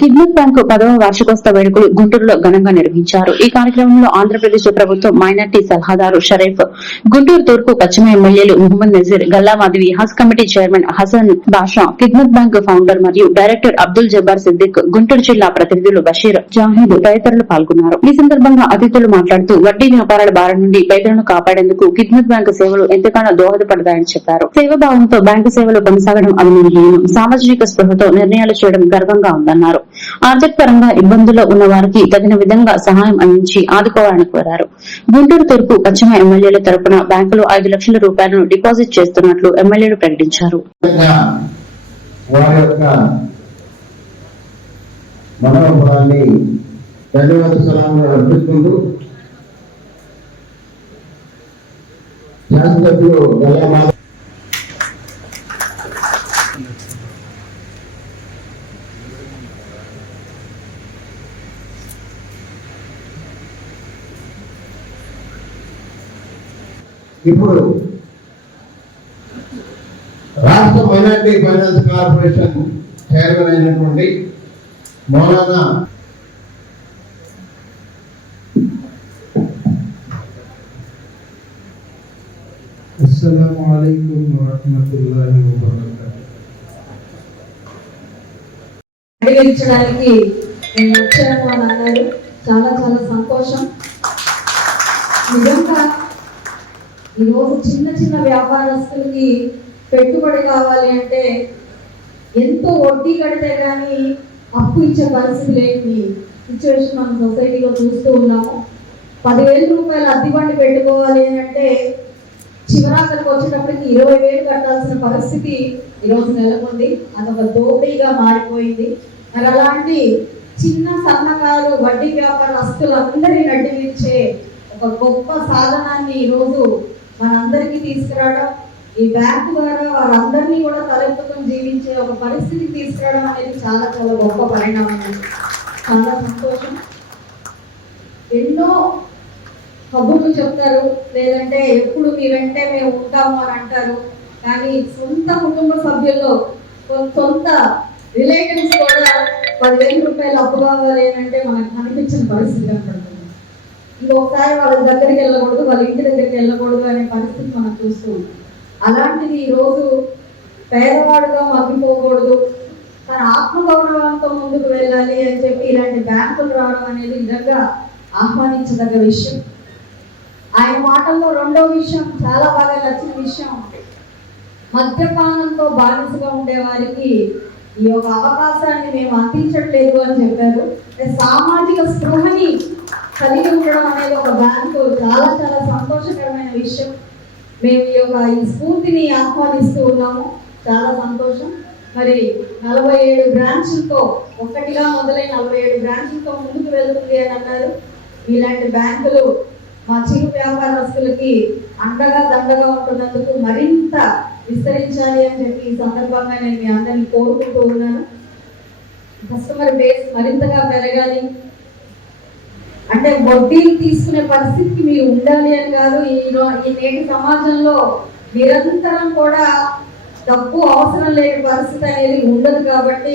కిడ్నప్ bank పదవ వార్షికోత్సవ వేడుకలు గుంటూరులో ఘనంగా నిర్వహించారు. ఈ కార్యక్రమంలో ఆంధ్రప్రదేశ్ ప్రభుత్వం మైనార్టీ సలహాదారు షరీఫ్ గుంటూరు తూర్పు పశ్చిమ ఎమ్మెల్యేలు Muhammad Nazeer Galla Madhavi Haj committee chairman Hasan Basha kidnap bank founder మరియు డైరెక్టర్ అబ్దుల్ జబ్బార్ సిద్దిక్ గుంటూరు జిల్లా ప్రతినిధులు బషీర్ జాహీద్ తదితరులు పాల్గొన్నారు. ఈ సందర్భంగా అతిథులు మాట్లాడుతూ వడ్డీ వ్యాపారాల బారి నుండి పేదలను కాపాడేందుకు కిడ్నప్ బ్యాంకు సేవలు ఎంతగానో దోహదపడతాయని చెప్పారు. సేవాభావంతో బ్యాంకు సేవలు కొనసాగడం అభినందనీయం. సామాజిక స్పృహతో నిర్ణయాలు చేయడం గర్వంగా ఉందన్నారు. ఆర్థికపరంగా ఇబ్బందుల్లో ఉన్న వారికి తగిన విధంగా సహాయం అందించి ఆదుకోవాలని కోరారు. గుంటూరు తూర్పు పశ్చిమ ఎమ్మెల్యేల తరపున బ్యాంకులో ఐదు లక్షల రూపాయలను డిపాజిట్ చేస్తున్నట్లు ఎమ్మెల్యేలు ప్రకటించారు. మనోభావాన్ని ధన్యవాద సలాములు శాసనసభ్యులు గల్లా ఇప్పుడు రాష్ట్ర మైనార్టీ ఫైనాన్స్ కార్పొరేషన్ చైర్మన్ అయినటువంటి మౌలానా అస్సలం వరహమతుల్లాహి వబరకాతుహు నేను అని అన్నారు. చాలా చాలా సంతోషం. నిజంగా ఈరోజు చిన్న చిన్న వ్యాపారస్తులకి పెట్టుబడి కావాలి అంటే ఎంతో వడ్డీ కడితే కానీ అప్పు ఇచ్చే పరిస్థితి లేని సిచ్యువేషన్ మన సొసైటీలో చూస్తూ ఉన్నాము. పదివేల రూపాయలు అద్దె బండి పెట్టుకోవాలి అని అంటే చివరాఖరికి వచ్చేటప్పటికి ఇరవై వేలు కట్టాల్సిన పరిస్థితి ఈరోజు నెలకొంది. అదొక దోపిడీగా మారిపోయింది. మరి అలాంటి చిన్న సన్నకారు వడ్డీ వ్యాపారస్తులందరినీ నడిపించే ఒక గొప్ప సాధనాన్ని ఈరోజు మనందరికీ తీసుకురావడం ఈ బ్యాంకు ద్వారా వాళ్ళందరినీ కూడా తలెత్తుకుని జీవించే ఒక పరిస్థితికి తీసుకురావడం అనేది చాలా చాలా గొప్ప పరిణామం. చాలా సంతోషం. ఎన్నో కబుర్లు చెప్తారు లేదంటే ఎప్పుడు మీ వెంటే మేము ఉంటాము అని అంటారు. కానీ సొంత కుటుంబ సభ్యుల్లో సొంత రిలేటివ్స్ కూడా పదివేల రూపాయలు అప్పు కావాలి అని అంటే మనకు కనిపించిన పరిస్థితి కనపడుతుంది. ఇంకొకసారి వాళ్ళ దగ్గరికి వెళ్ళకూడదు వాళ్ళ ఇంటి దగ్గరికి వెళ్ళకూడదు అనే పరిస్థితి మనం చూస్తూ ఉంటాం అలాంటిది ఈరోజు పేదవాడుగా మగ్గిపోకూడదు తన ఆత్మగౌరవంతో ముందుకు వెళ్ళాలి అని చెప్పి ఇలాంటి బ్యాంకులు రావడం అనేది నిజంగా ఆహ్వానించదగ్గ విషయం. ఆయన మాటల్లో రెండో విషయం చాలా బాగా నచ్చిన విషయం మద్యపానంతో బానిసగా ఉండే వారికి ఈ యొక్క అవకాశాన్ని మేము అందించట్లేదు అని చెప్పారు. సామాజిక స్పృహని కలిగి ఉండడం అనేది ఒక బ్యాంకు చాలా చాలా సంతోషకరమైన విషయం. మేము ఈ యొక్క ఈ స్ఫూర్తిని ఆహ్వానిస్తూ ఉన్నాము. చాలా సంతోషం. మరి నలభై ఏడు బ్రాంచ్లతో ఒక్కటిగా మొదలై నలభై ఏడు బ్రాంచ్లతో ముందుకు వెళ్తుంది అని అన్నారు. ఇలాంటి బ్యాంకులు మా చిరు వ్యాపారస్తులకి అండగా దండగా ఉంటున్నందుకు మరింత విస్తరించాలి అని చెప్పి ఈ సందర్భంగా నేను మీ అందరిని కోరుకుంటూ ఉన్నాను. కస్టమర్ బేస్ మరింతగా పెరగాలి. అంటే వడ్డీలు తీసుకునే పరిస్థితికి మీరు ఉండాలి అని కాదు ఈ ఈ నేటి సమాజంలో నిరంతరం కూడా డబ్బు అవసరం లేని పరిస్థితి అనేది ఉండదు కాబట్టి